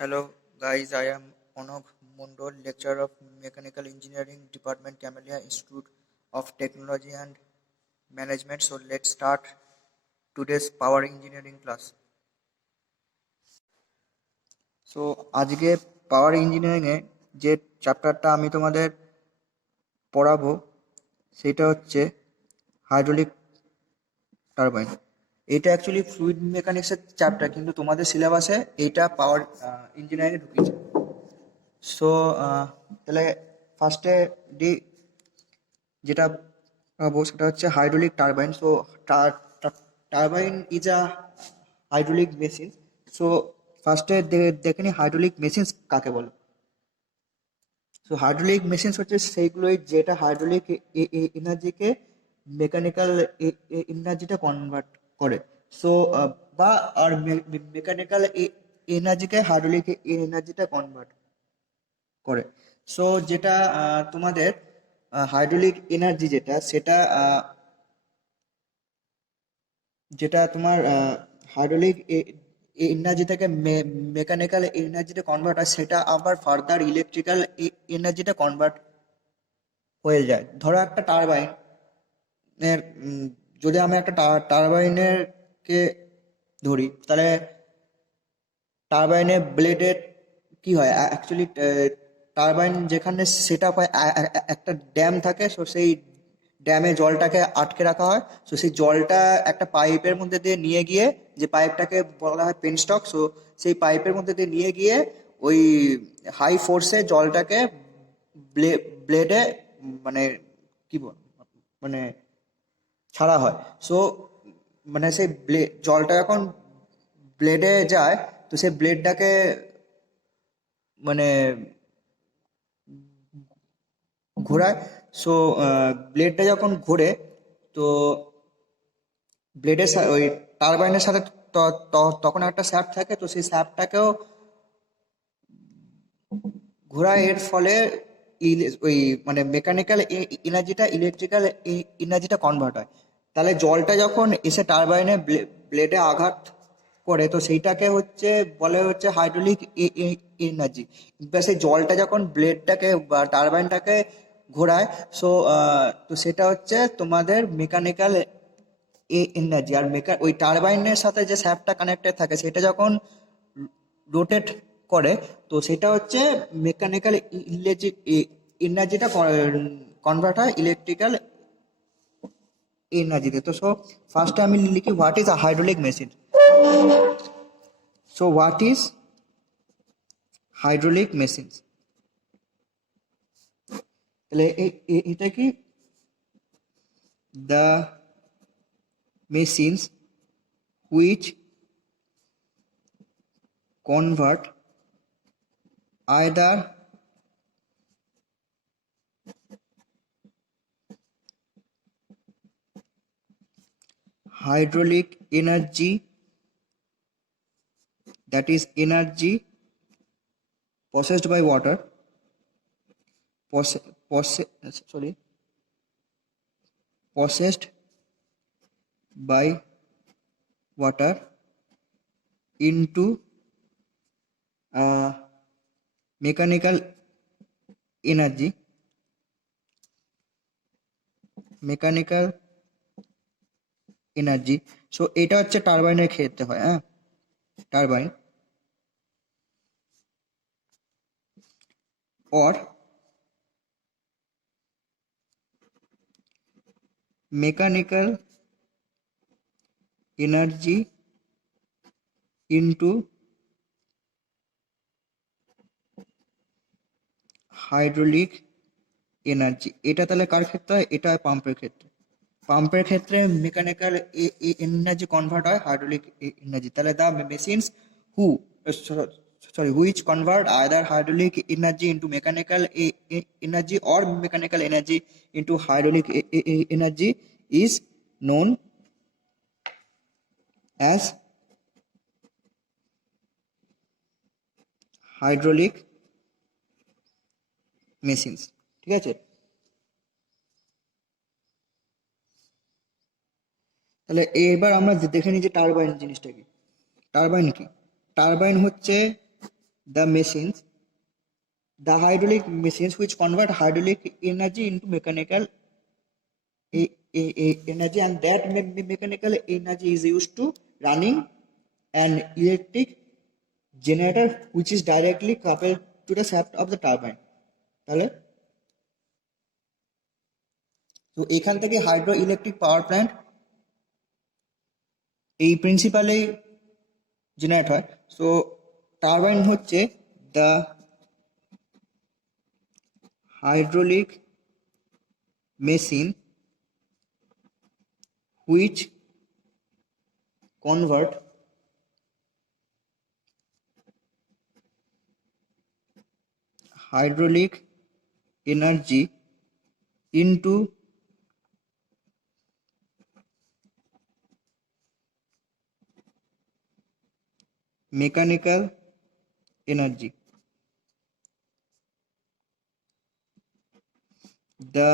Hello guys, I am Onogh Mondol, lecturer of Mechanical Engineering Department, Camellia Institute of Technology and Management. So let's start today's power engineering class. So আজকে পাওয়ার ইঞ্জিনিয়ারিংয়ে যে চ্যাপ্টারটা আমি তোমাদের পড়াবো সেটা হচ্ছে হাইড্রোলিক টারবাইন। এটা অ্যাকচুয়ালি ফ্লুইড মেকানিক্সের চ্যাপ্টার, কিন্তু তোমাদের সিলেবাসে এইটা পাওয়ার ইঞ্জিনিয়ারিংয়ে ঢুকিয়েছে। সো তাহলে ফার্স্টে যেটা পাবো সেটা হচ্ছে hydraulic turbine. So turbine is a hydraulic machine. So ফার্স্টে দেখে নি হাইড্রোলিক মেশিন কাকে বলে। সো হাইড্রোলিক মেশিন হচ্ছে সেইগুলোই যেটা হাইড্রোলিক এনার্জিকে মেকানিক্যাল এনার্জিটা কনভার্ট করে। সো বা আর মেকানিক্যাল এনার্জিকে হাইড্রোলিক এনার্জিটা কনভার্ট করে। সো যেটা তোমাদের হাইড্রোলিক এনার্জি সেটা যেটা তোমার হাইড্রোলিক এনার্জি থেকে মেকানিক্যাল এনার্জিতে কনভার্ট হয়, সেটা আবার ফার্দার ইলেকট্রিক্যাল এনার্জিতে কনভার্ট হয়ে যায়। ধরো একটা টারবাইনের যদি আমি একটা টারবাইনের কে ধরি, তাহলে টারবাইনের ব্লেডের কি হয় অ্যাকচুয়ালি, টারবাইন যেখানে সেট আপ হয় একটা ড্যাম থাকে। সো সেই ড্যামে জলটাকে আটকে রাখা হয়। সো সেই জলটা একটা পাইপের মধ্যে দিয়ে নিয়ে গিয়ে, যে পাইপটাকে বলা হয় পেনস্টক, সো সেই পাইপের মধ্যে দিয়ে নিয়ে গিয়ে ওই হাই ফোর্সে জলটাকে ব্লেডে মানে কি বল মানে ছাড়া হয়। সো মানে সেই জলটা যখন ব্লেডে যায়, তো সেই ব্লেডটাকে মানে ঘোরায়। সো ব্লেডটা যখন ঘোরে, তো ব্লেডের ওই টারবাইনের সাথে তখন একটা শ্যাফট থাকে, তো সেই শ্যাফটটাকেও ঘোরায়। এর ফলে ওই মানে মেকানিক্যাল এনার্জিটা ইলেকট্রিক্যাল এনার্জিটা কনভার্ট হয়। তাহলে জলটা যখন এসে টারবাইনে ব্লেডে আঘাত করে, তো সেইটাকে বলে হচ্ছে হাইড্রোলিক এনার্জি। সেই জলটা যখন ব্লেডটাকে বা টারবাইনটাকে ঘোরায়, সো তো সেটা হচ্ছে তোমাদের মেকানিক্যাল এনার্জি। আর ওই টারবাইনের সাথে যে শ্যাফটটা কানেক্টেড থাকে, সেটা যখন রোটেট করে, তো সেটা হচ্ছে মেকানিক্যাল এনার্জিটা কনভার্ট হয় ইলেকট্রিক্যাল এনার্জিতে। তো সো ফার্স্টে আমি লিখি what is a hydraulic machine. So what is hydraulic machine, তাহলে এটা কি the machines which convert either hydraulic energy, that is energy possessed by water, possessed by water into mechanical energy, so এটা হচ্ছে টারবাইনের ক্ষেত্রে হয়। হ্যাঁ, turbine or mechanical energy into hydraulic energy. এটা তাহলে কার ক্ষেত্রে হয়? এটা হয় পাম্পের ক্ষেত্রে। পাম্পের ক্ষেত্রে মেকানিক্যাল এনার্জি কনভার্ট হয় হাইড্রোলিক এনার্জি। তাহলে the machines who which convert either hydraulic energy into mechanical energy or mechanical energy into hydraulic energy is known as hydraulic machines. ঠিক আছে, তাহলে এবার আমরা দেখে নিই যে টারবাইন জিনিসটা কি। টারবাইন কি? টারবাইন হচ্ছে the machines, the hydraulic machines which convert hydraulic energy into mechanical energy, and that mechanical energy is used to running an electric generator which is directly coupled to the shaft of the turbine. তাহলে তো এখান থেকে hydro electric power plant এই প্রিন্সিপালে generate হয়। So turbine হচ্ছে the hydraulic machine which convert hydraulic energy into mechanical energy. The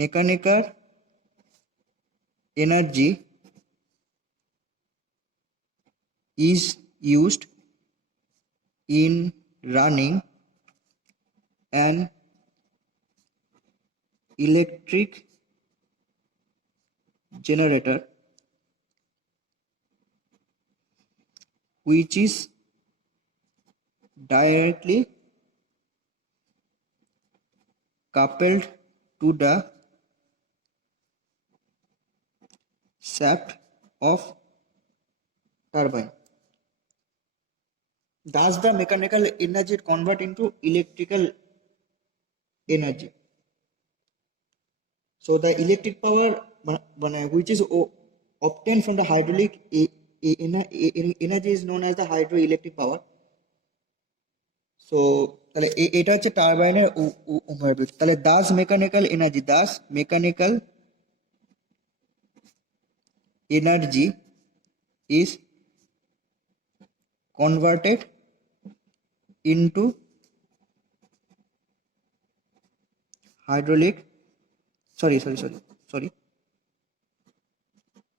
mechanical energy is used in running an electric generator which is directly coupled to the shaft of turbine. Thus, the mechanical energy convert into electrical energy. So, the electric power which is obtained from the hydraulic energy is known as the hydroelectric power. So, তাহলে এটা হচ্ছে টারবাইনের overview. তাহলে Das mechanical energy is converted into hydraulic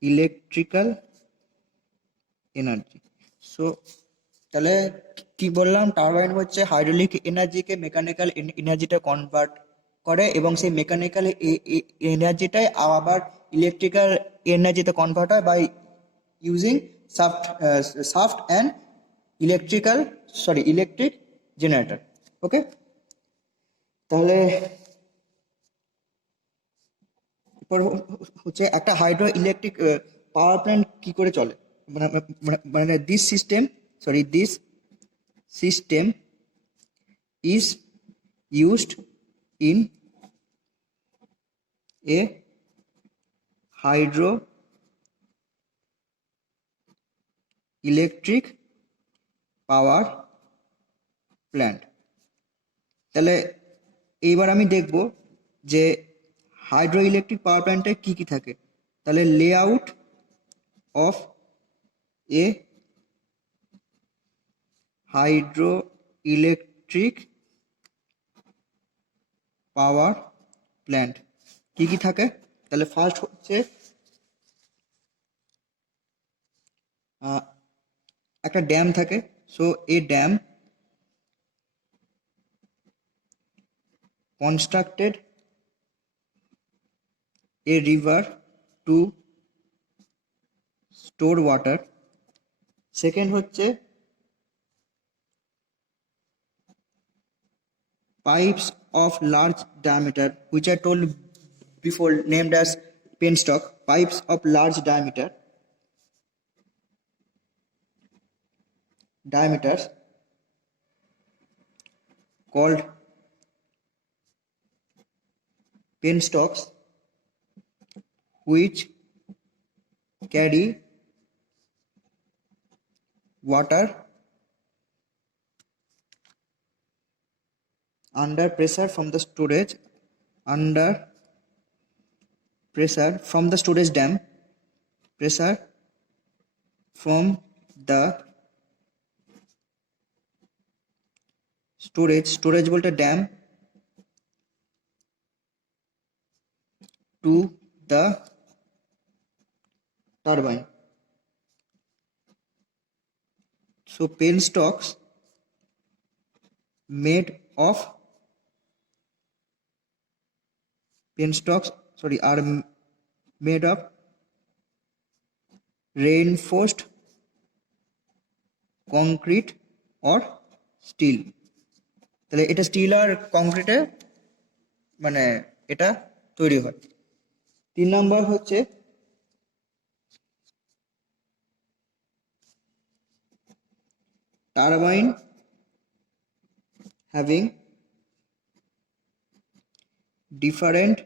electrical energy. So তাহলে কি বললাম, turbine হচ্ছে hydraulic এনার্জিকে mechanical এনার্জিতে কনভার্ট করে এবং সেই মেকানিক্যাল এনার্জিটাই আবার ইলেকট্রিক্যাল এনার্জিতে কনভার্ট হয় by using shaft and electric generator. Okay, তাহলে হচ্ছে একটা হাইড্রো ইলেকট্রিক পাওয়ার প্ল্যান্ট কি করে চলে, মানে this system is used in a hydroelectric power plant. তাহলে এইবার আমি দেখব যে হাইড্রো ইলেকট্রিক পাওয়ার প্ল্যান্টে কি কি থাকে। তাহলে layout of a hydroelectric power plant কি কি থাকে। তাহলে ফার্স্ট হচ্ছে একটা ড্যাম থাকে। So a dam constructed a river to store water. Second হচ্ছে pipes of large diameter, which I told before named as penstock. Pipes of large diameters called penstocks, which carry water under pressure from the storage dam. Pressure from the storage বলতে dam to the turbine. So penstocks made of penstocks, are made of reinforced concrete or steel. তাহলে এটা still আর কংক্রিটে মানে এটা তৈরি হয়। 3 number হচ্ছে turbine having different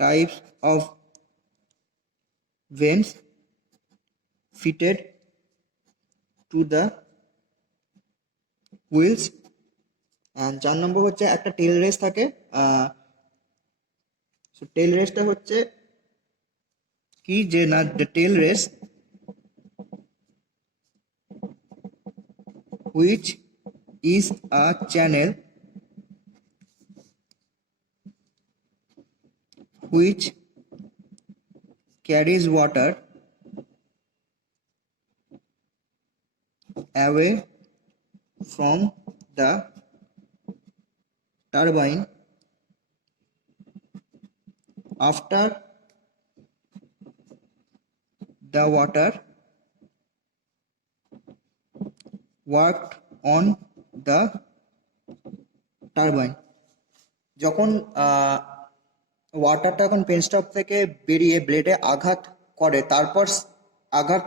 types of vanes fitted to the wheels, and 4 নম্বর হচ্ছে একটা টেল রেস থাকে। সো টেল রেসটা হচ্ছে কি যে না, the tail race which is a channel which carries water away from the turbine after the water worked on the turbine। যখন ওয়াটারটা যখন পেনস্টক থেকে বেরিয়ে ব্লেডে আঘাত করে, তারপর আঘাত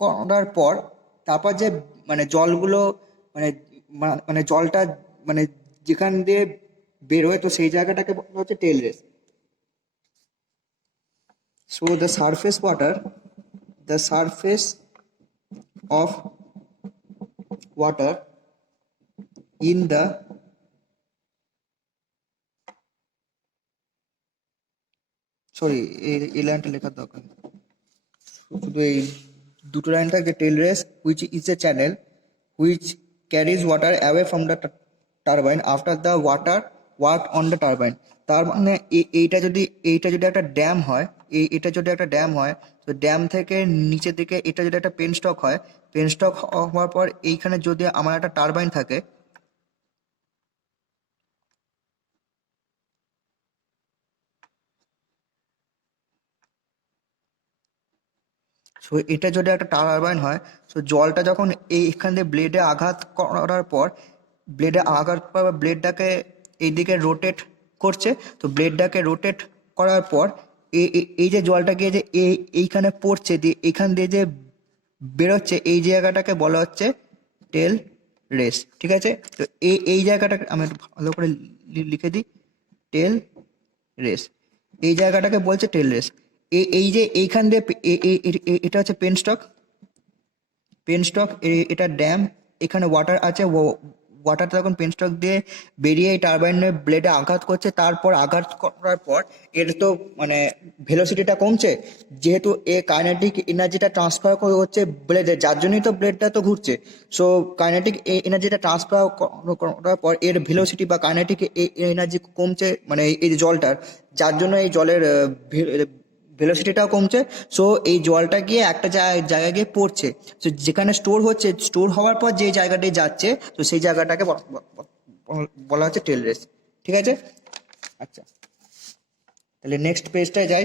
করার পর তারপর যে মানে জলগুলো মানে মানে জলটা মানে যেখান দিয়ে বেরোয়, তো সেই জায়গাটাকে বলা হচ্ছে tail race. So the surface of water in the এই লাইনটা লেখার দরকার নেই, শুধু এই দুটো লাইন থাকে। Tail race which is a channel which carries water away from the turbine after the water work on the turbine. তার মানে এইটা যদি একটা ড্যাম হয়, এটা যদি একটা ড্যাম হয়, তো ড্যাম থেকে নিচের দিকে এটা যদি একটা পেনস্টক হয়, পেনস্টক হওয়ার পর এইখানে যদি আমার একটা টারবাইন থাকে, সো এটা যদি একটা টারবাইন হয়, সো জলটা যখন এইখান দিয়ে ব্লেডে আঘাত করার পর ব্লেডটাকে এইদিকে রোটেট করছে, তো ব্লেডটাকে রোটেট করার পর এই যে জলটা গিয়ে যে এইখানে পড়ছে, দিয়ে এইখান দিয়ে যে বেরোচ্ছে, এই জায়গাটাকে বলা হচ্ছে টেল রেস। ঠিক আছে, তো এই জায়গাটাকে আমি একটু ভালো করে লিখে দিই, টেল রেস, এই জায়গাটাকে বলছে টেল রেস। এই যে এইখান দিয়ে এটা হচ্ছে পেনস্টক, এটা ড্যাম, এখানে ওয়াটার আছে, ওয়াটারটা তখন পেনস্টক দিয়ে বেরিয়ে এই টারবাইনের ব্লেডে আঘাত করছে, তারপর আঘাত করার পর এর তো মানে ভেলোসিটিটা কমছে, যেহেতু এ কাইনেটিক এনার্জিটা ট্রান্সফার হচ্ছে ব্লেডে, যার জন্যই তো ব্লেডটা তো ঘুরছে। সো কাইনেটিক এনার্জিটা ট্রান্সফার করার পর এর ভেলোসিটি বা কাইনেটিক এনার্জি কমছে, মানে এই যে জলটার, যার জন্য এই জলের ভেলোসিটিটাও কমছে। সো এই জলটা গিয়ে একটা জায়গায় গিয়ে পড়ছে, তো যেখানে স্টোর হওয়ার পর যে জায়গাটায় যাচ্ছে, তো সেই জায়গাটাকে বলা হচ্ছে টেল রেস। ঠিক আছে, আচ্ছা তাহলে নেক্সট পেজটায় যাই।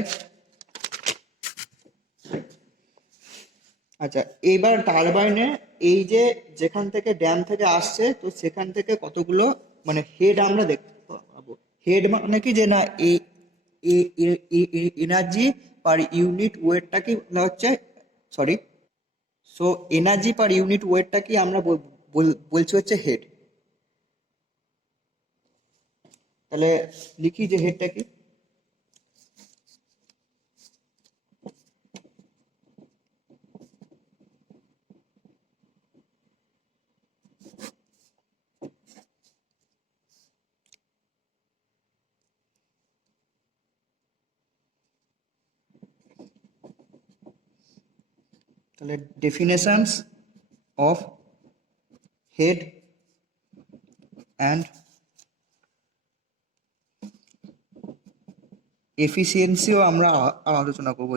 আচ্ছা, এইবার টারবাইনে এই যে যেখান থেকে ড্যাম থেকে আসছে, তো সেখান থেকে কতগুলো মানে হেড আমরা দেখতে পাবো। হেড মানে কি যে না, এনার্জি পার ইউনিট ওয়েটটা কি বলা হচ্ছে, sorry, so energy per unit ওয়েটটা কি আমরা বলছি হচ্ছে হেড। তাহলে লিখি যে হেডটা কি। তাহলে ডেফিনেশনস অফ হেড অ্যান্ড এফিসিয়েন্সিও আমরা আলোচনা করবো।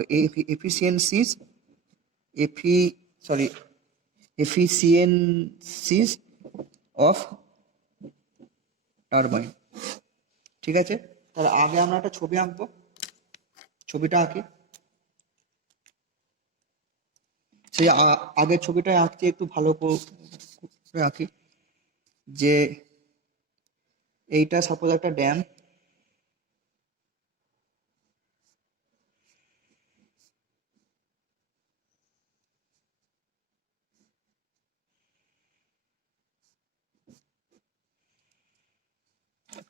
এফিসিয়েন্সিস সরি এফিসিয়েন্সিস অফ টারবাইন। ঠিক আছে, তাহলে আগে আমরা একটা ছবি আঁকবো, ছবিটা আঁকি। সেই আগের ছবিটা আঁকছি একটু ভালো করে আঁকি। যে এইটা সাপোজ একটা ড্যাম,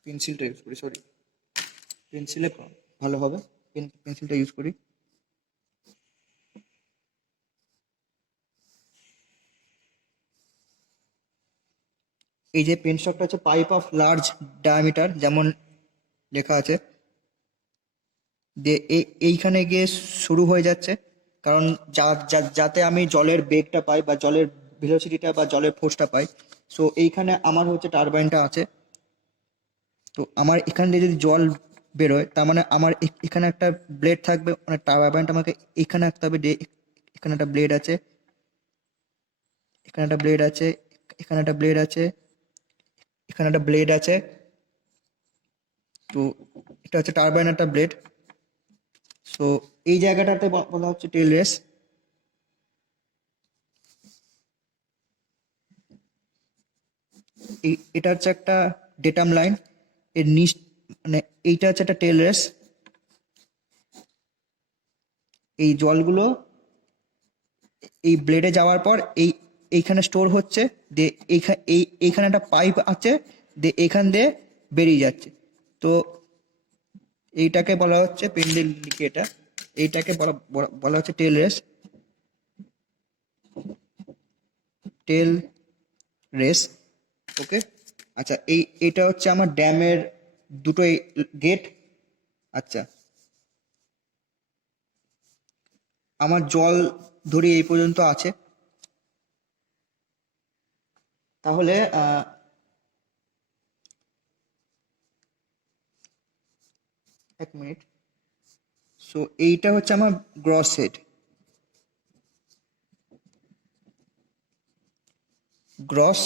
পেন্সিলটা ইউজ করি, সরি পেন্সিলে ভালো হবে, পেন্সিলটা ইউজ করি। এই যে পেন স্টকটা হচ্ছে পাইপ অফ লার্জ ডায়ামিটার, যেমন লেখা আছে, এইখানে গিয়ে শুরু হয়ে যাচ্ছে, কারণ যাতে আমি জলের বেগটা পাই বা জলের ভেলোসিটিটা বা জলের ফোর্সটা পাই। সো এইখানে আমার হচ্ছে টারবাইনটা আছে। তো আমার এখান দিয়ে যদি জল বেরোয়, তার মানে আমার এখানে একটা ব্লেড থাকবে, মানে টারবাইনটা আমাকে এখানে রাখতে হবে। এখানে একটা ব্লেড আছে, এখানে একটা ব্লেড আছে, এখানে একটা ব্লেড আছে, এখানে একটা ব্লেড আছে। তো এটা হচ্ছে টারবাইন একটা ব্লেড। সো এই জায়গাটাতে বলা হচ্ছে টেল রেস। এটা হচ্ছে একটা ডেটাম লাইন, এর নিচ মানে এইটা হচ্ছে একটা টেল রেস। এই জলগুলো এই ব্লেডে যাওয়ার পর এইখানে স্টোর হচ্ছে, দিয়ে এইখানে একটা পাইপ আছে, দিয়ে এইখান দিয়ে বেরিয়ে যাচ্ছে। তো এইটাকে বলা হচ্ছে পেন্ডিল লিখে, এইটাকে বলা হচ্ছে টেল রেস, টেল রেস। ওকে, আচ্ছা এইটা হচ্ছে আমার ড্যামের দুটো গেট। আচ্ছা, আমার জল ধরে এই পর্যন্ত আছে। তাহলে এক মিনিট। সো এইটা হচ্ছে আমার গ্রস হেড, গ্রস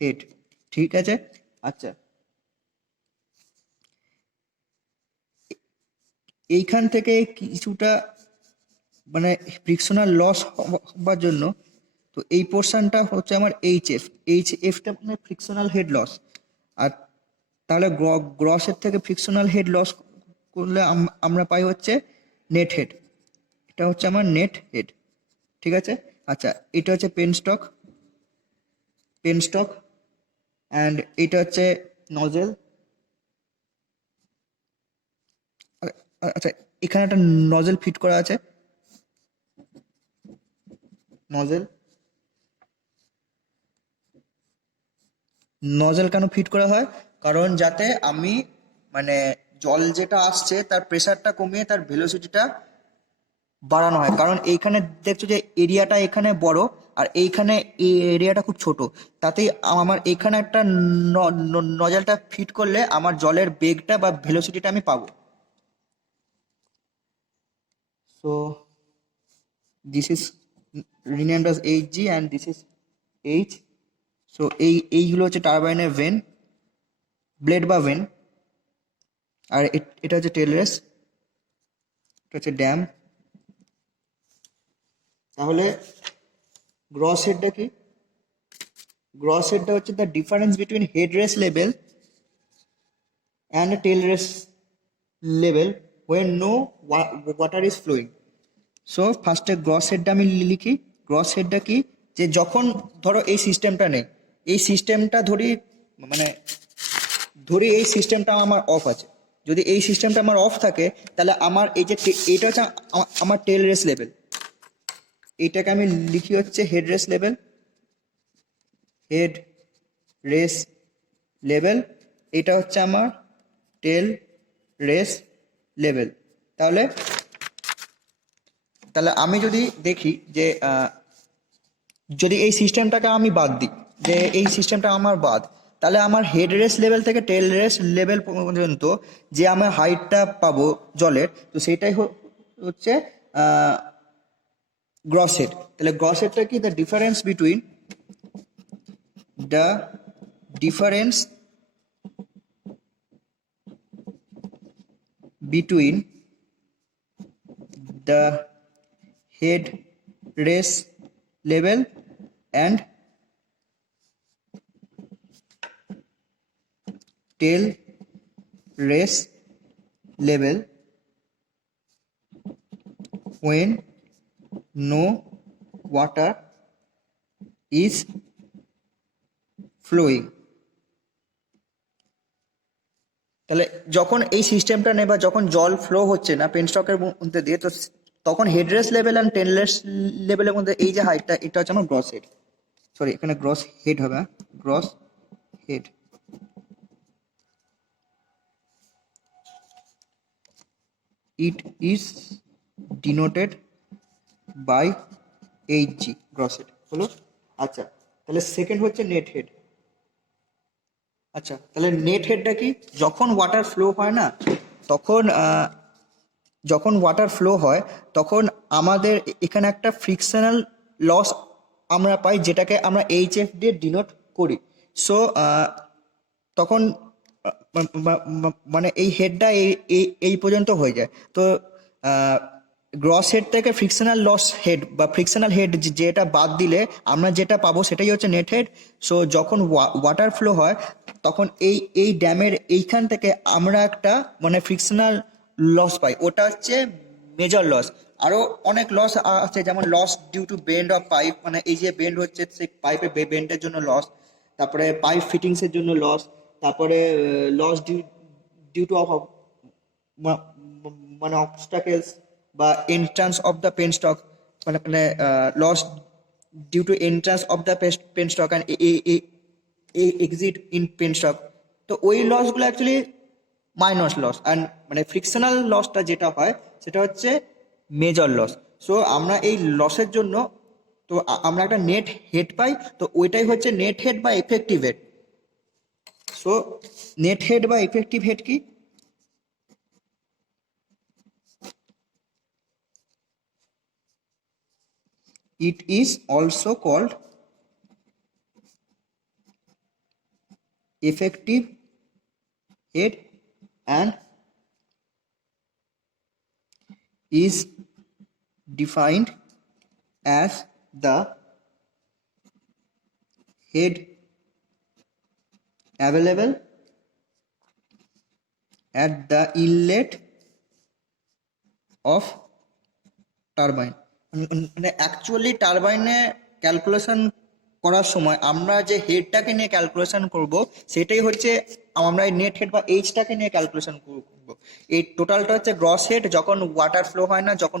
হেড। ঠিক আছে, আচ্ছা এইখান থেকে কিছুটা মানে ফ্রিকশনাল লস হবার জন্য, তো এই পোর্শনটা হচ্ছে আমার এইচএফটা মানে ফ্রিকশনাল হেড লস। আর তাহলে গ্রসের থেকে ফ্রিকশনাল হেড লস করলে আমরা পাই হচ্ছে নেট হেড। এটা হচ্ছে আমার নেট হেড। ঠিক আছে, আচ্ছা এটা হচ্ছে পেন স্টক অ্যান্ড এটা হচ্ছে নজেল। আচ্ছা, এখানে একটা নজেল ফিট করা আছে, নজেল। নজেল কেন ফিট করা হয়? কারণ যাতে আমি মানে জল যেটা আসছে তার প্রেসারটা কমিয়ে তার ভেলোসিটিটা বাড়ানো হয়। কারণ এইখানে দেখছো যে এরিয়াটা এখানে বড়, আর এইখানে এই এরিয়াটা খুব ছোট। তাতেই আমার এখানে একটা নজলটা ফিট করলে আমার জলের বেগটা বা ভেলোসিটিটা আমি পাবো। So this is renamed as Hg and this is H. So এইগুলো হচ্ছে টারবাইনের ভেন, ব্লেড বা ভেন। আর এটা হচ্ছে টেল রেস, এটা হচ্ছে ড্যাম। তাহলে গ্রস হেডটা কি? গ্রস হেডটা হচ্ছে the difference between head race level and tail race level when no water is flowing. So ফার্স্টে গ্রস হেডটা আমি লিখি। গ্রস হেডটা কি? যে যখন ধরো এই সিস্টেমটা নেই, এই সিস্টেমটা মানে ধরি এই সিস্টেমটা আমার অফ আছে। যদি এই সিস্টেমটা আমার অফ থাকে, তাহলে আমার এই যে এইটা হচ্ছে আমার টেল রেস লেভেল। এইটাকে আমি লিখি হচ্ছে head race level, head race level. এটা হচ্ছে আমার টেল রেস লেভেল। তাহলে তাহলে আমি যদি দেখি যে যদি এই সিস্টেমটাকে আমি বাদ দিই, যে এই সিস্টেমটা আমার বাদ, তাহলে আমার হেড রেস লেভেল থেকে টেল রেস লেভেল পর্যন্ত যে আমার হাইটটা পাবো জলের, তো সেটাই হচ্ছে গ্রস হেড। তাহলে গ্রস হেডটা কি? The difference between the difference between the head raise level and tail raise level when no water is flowing। তাহলে যখন এই সিস্টেমটা নেই বা যখন জল ফ্লো হচ্ছে না পেন স্টকের মধ্যে দিয়ে, তো তখন হেডরেস লেভেল অ্যান্ড টেনলেস লেভেলের মধ্যে এই যে হাইটটা, এটা হচ্ছে আমার গ্রস হেড। সরি, এখানে গ্রস হেড হবে, gross head. It is denoted by HG, gross head হলো। আচ্ছা, তাহলে সেকেন্ড হচ্ছে নেট হেড। আচ্ছা, তাহলে নেট হেডটা কি? যখন ওয়াটার ফ্লো হয় না, তখন যখন ওয়াটার ফ্লো হয় তখন আমাদের এখানে একটা ফ্রিকশনাল লস আমরা পাই, যেটাকে আমরা এইচএফ দিয়ে ডিনোট করি। সো তখন মানে এই হেডটা এই পর্যন্ত হয়ে যায়। তো গ্রস হেড থেকে ফ্রিকশনাল লস হেড বা ফ্রিকশনাল হেড যেটা বাদ দিলে আমরা যেটা পাবো সেটাই হচ্ছে নেট হেড। সো যখন ওয়াটার ফ্লো হয় তখন এই ড্যামের এইখান থেকে আমরা একটা মানে ফ্রিকশনাল লস পাই, ওটা হচ্ছে মেজর লস। আরও অনেক লস আছে, যেমন loss due to bend of pipe, মানে এই যে বেন্ড হচ্ছে সেই পাইপের বেন্ডের জন্য লস। তারপরে পাইপ ফিটিংসের জন্য লস। তারপরে লস ডিউ ডিউ টু মানে অবস্টাকেলস বা entrance of the penstock, মানে loss due to entrance of the penstock and exit in penstock. তো ওই লসগুলো অ্যাকচুয়ালি মাইনস লস, অ্যান্ড মানে ফ্রিকশনাল লসটা যেটা হয় সেটা হচ্ছে মেজর লস। সো আমরা এই লসের জন্য তো আমরা একটা নেট হেড পাই, তো ওইটাই হচ্ছে নেট হেড বা effective head. So net head বা এফেক্টিভ হেড কি? It is also called effective head and is defined as the head available at the inlet of turbine. মানে অ্যাকচুয়ালি টারবাইনে ক্যালকুলেশন করার সময় আমরা যে হেডটাকে নিয়ে ক্যালকুলেশন করব সেটাই হচ্ছে আমরা এই নেট হেড বা এইচটাকে নিয়ে ক্যালকুলেশন করব। এই টোটালটা হচ্ছে গ্রস হেড যখন ওয়াটার ফ্লো হয় না, যখন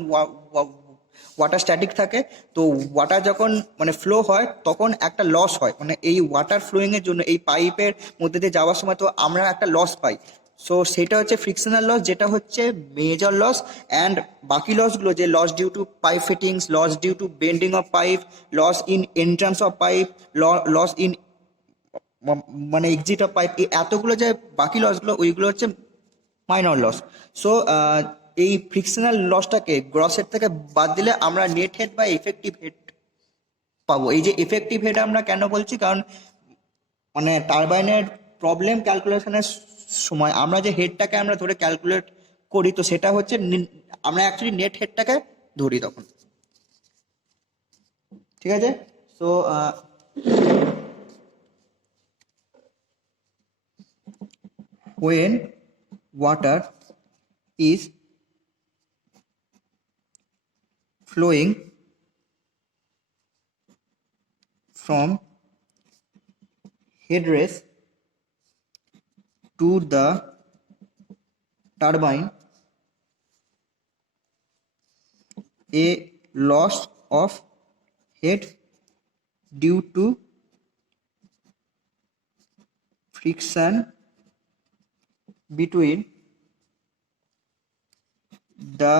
ওয়াটার স্ট্যাটিক থাকে। তো ওয়াটার যখন মানে ফ্লো হয় তখন একটা লস হয়, মানে এই ওয়াটার ফ্লোয়িংয়ের জন্য এই পাইপের মধ্যে দিয়ে যাওয়ার সময় তো আমরা একটা লস পাই। সো সেটা হচ্ছে ফ্রিকশনাল লস, যেটা হচ্ছে মেজর লস। অ্যান্ড বাকি লসগুলো যে loss due to pipe fittings, loss due to bending of pipe, loss in entrance of pipe, loss in মানে এক্সিট অফ পাইপ, এই এতগুলো যে বাকি লসগুলো ওইগুলো হচ্ছে মাইনর লস। সো এই ফ্রিকশনাল লসটাকে গ্রস হেড থেকে বাদ দিলে আমরা নেট হেড বা এফেক্টিভ হেড পাবো। এই যে এফেক্টিভ হেড আমরা কেন বলছি, কারণ মানে টারবাইনের প্রবলেম ক্যালকুলেশনের সময় আমরা যে হেডটাকে আমরা ধরে ক্যালকুলেট করি, তো সেটা হচ্ছে আমরা অ্যাকচুয়ালি নেট হেডটাকে ধরি তখন। ঠিক আছে? So when water is flowing from headrace to the turbine, a loss of head due to friction between the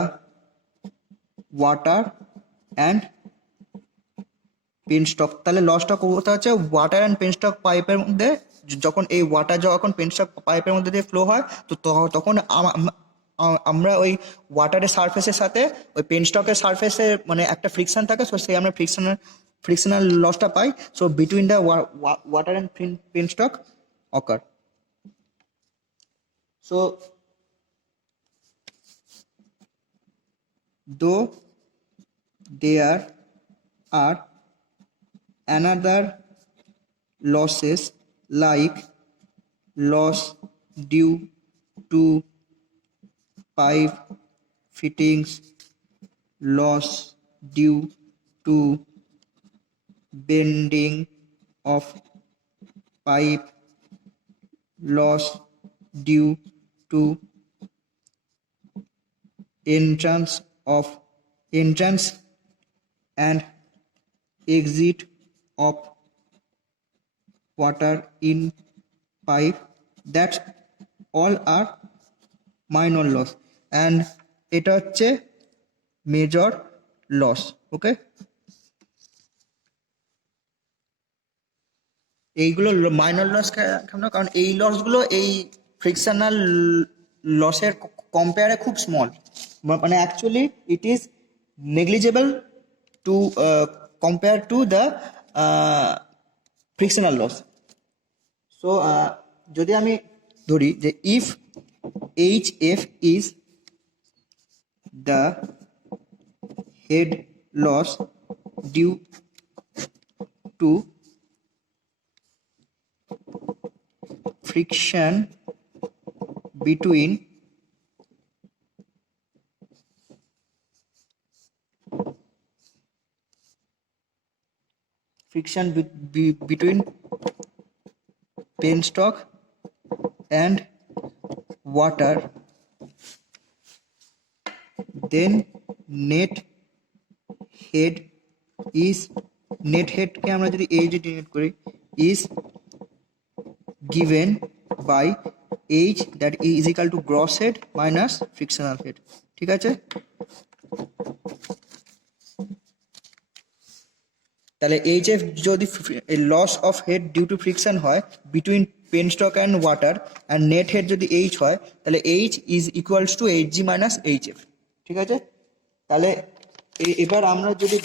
water and penstock. তাহলে লসটা কোথায় হচ্ছে? ওয়াটার অ্যান্ড পেন স্টক পাইপের মধ্যে যখন এই ওয়াটার যখন পেন স্টক পাইপের মধ্যে দিয়ে ফ্লো হয়, তো তখন আমরা ওই ওয়াটারের সারফেসের সাথে ওই পেনস্টকের সারফেসে মানে একটা ফ্রিকশন থাকে, সো সেই আমরা ফ্রিকশনাল লসটা পাই। So between the water and penstock occur. So though there are another losses like loss due to pipe fittings, loss due to bending of pipe, loss due to entrance and exit of water in pipe, that all are minor loss and এটা হচ্ছে major loss. ওকে, এইগুলো minor loss কেন, কারণ এই লসগুলো এই frictional লসের কম্পেয়ারে খুব small, মানে actually it is negligible to compare to the frictional loss. So যদি আমি ধরি যে if H F is the head loss due to friction between penstock and water, then net head কে আমরা যদি এই যে ডিনোট করি is given by H, that is equal to gross head minus frictional head। ঠিক আছে, তাহলে HF যদি loss of head due to friction হয় between penstock and water and net head যদি H হয়, তাহলে H is equals to HG minus HF। ঠিক আছে, তাহলে এবার আমরা যদি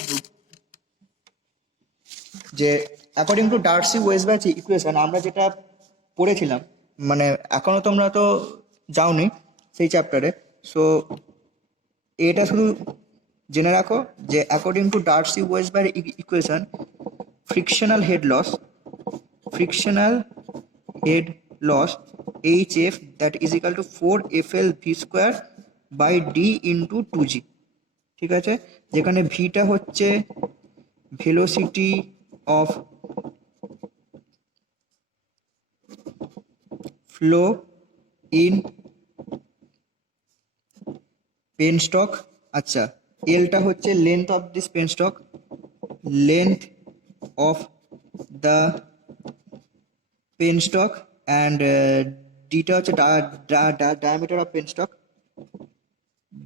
যে according to Darcy Weisbach equation আমরা যেটা পড়েছিলাম, মানে এখনো তোমরা তো যাওনি সেই চ্যাপ্টারে, সো এটা শুধু জেনে রাখো যে according to Darcy Weisbach equation frictional head loss HF that is equal to 4FL V square by D into 2G। ঠিক আছে, যেখানে ভিটা হচ্ছে velocity of flow in penstock. আচ্ছা, এলটা হচ্ছে length of this penstock, length of the penstock, and ডিটা হচ্ছে diameter of penstock,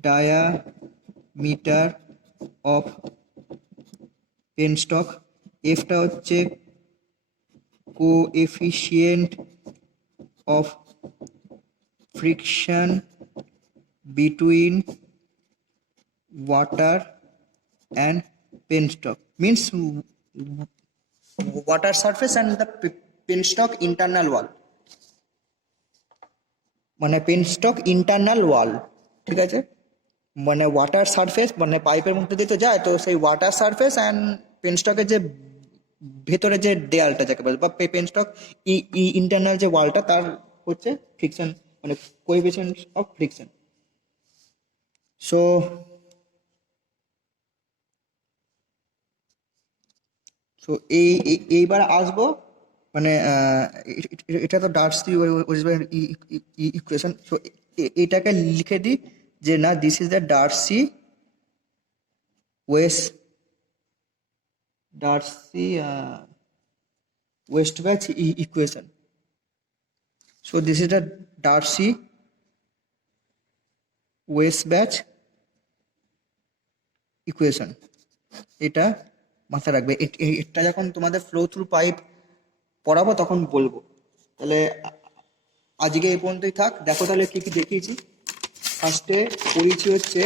diameter of penstock. এফটা হচ্ছে coefficient of friction between water and penstock, means water surface and the penstock internal wall, মানে পেনস্টক internal ওয়াল। ঠিক আছে, মানে water surface মানে পাইপের মধ্যে দিয়ে তো যায়, তো সেই ওয়াটার সারফেস অ্যান্ড পেনস্টকের যে ভেতরে যে দেয়ালটা যাকে বলে বা পেনস্টক ইন্টারনাল যে ওয়ালটা, তার হচ্ছে ফ্রিকশন মানে কোএফিশিয়েন্ট অফ ফ্রিকশন। সো এইবার আসবো মানে এটা তো ডার্সি ইকুয়েশন, সো এটাকে লিখে দিই যে না, this is the Darcy Weisbach equation. So this is the Darcy Weisbach equation, এটা মাথায় রাখবে। এটা যখন তোমাদের ফ্লো থ্রু পাইপ পড়াবো তখন বলবো। তাহলে আজকে এই পর্যন্তই থাক। দেখো তাহলে কি কি দেখিয়েছি। ফার্স্টে পড়েছি হচ্ছে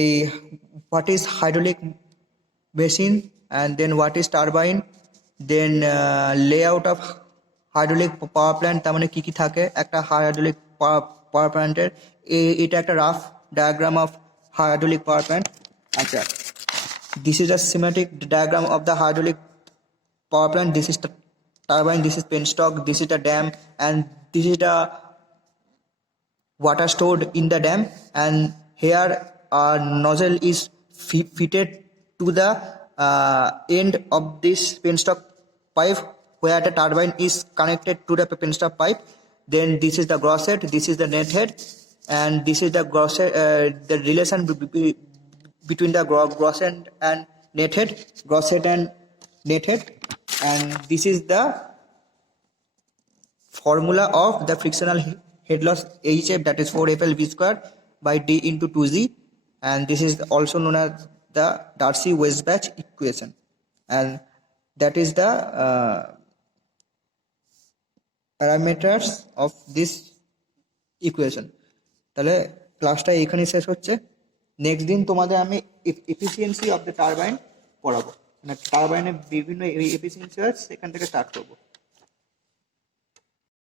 এই what is hydraulic machine, and then what is turbine, then layout of hydraulic power plant, তার মানে কী কী থাকে একটা হাইড্রোলিক পাওয়ার প্ল্যান্টের। এটা একটা rough diagram of hydraulic power plant. আচ্ছা, this is a schematic diagram of the hydraulic power plant. This is the turbine, this is penstock, this is the dam, and this is the water stored in the dam, and here a nozzle is fitted to the end of this penstock pipe where the turbine is connected to the penstock pipe. Then this is the gross head, this is the net head, and this is the gross head, the relation between the gross head and net head, gross head and net head, and this is the formula of the frictional head loss HF, that is 4FL V square by D into 2Z, and this is also known as the Darcy-Weisbach equation, and that is the parameters of this equation. তাহলে ক্লাসটা এখানেই শেষ হচ্ছে। Next দিন তোমাদের আমি efficiency of the turbine পড়াবো, মানে টারবাইনের বিভিন্ন এফিসিয়েন্সি আছে সেখান থেকে স্টার্ট করবো।